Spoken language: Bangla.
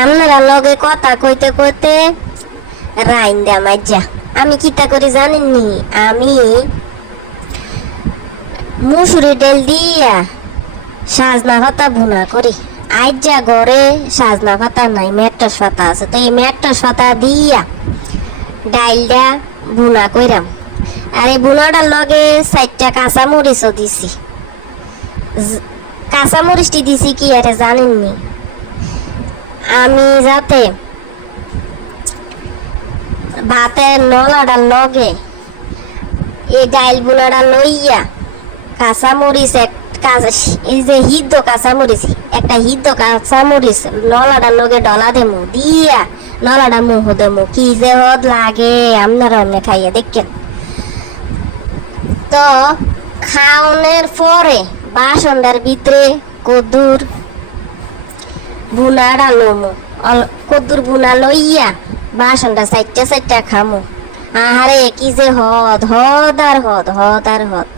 আপনারা লগে কথা কইতে কইতে রাইন দে আমার আমি কিতা করি জানেননি? আমি মুসুরি ডাল দিয়া সাজনা পাতা ভুনা করি। যা ঘরে সাজনা পাতা নাই মেট্রস পাতা আছে। তো এই মেট্রস পাতা দিয়া ডাইলটা ভুনা কইরাম। আর এই ভুনাটার লগে চারটা কাঁচা মরিচও দিছি। কাঁচা মরিচটি দিছি কি আরে জানেননি? আমি যাতে ভাতের নলাটার লগে, এই ডাইল বুনাটা লইয়া কাঁচা মরিচ এক এই যে হিদ্দ কাঁচা মরিচ একটা হিদ্দ কাঁচা মরিচ নলাটা লগে ডলা দেমু, দিয়া নলাটা মুহ দেমু, কি যে হদ লাগে আপনারা অন্য খাইয়া দেখেন। তো খাওনের পরে বাসনটার ভিতরে কদ্দুর বুনা ডালমু কদ্দুর বুনা লইয়া বাসনটা চাইটা চাইটা খামু। আহারে, কি যে হদ হদ আর হদ হদ আর হদ।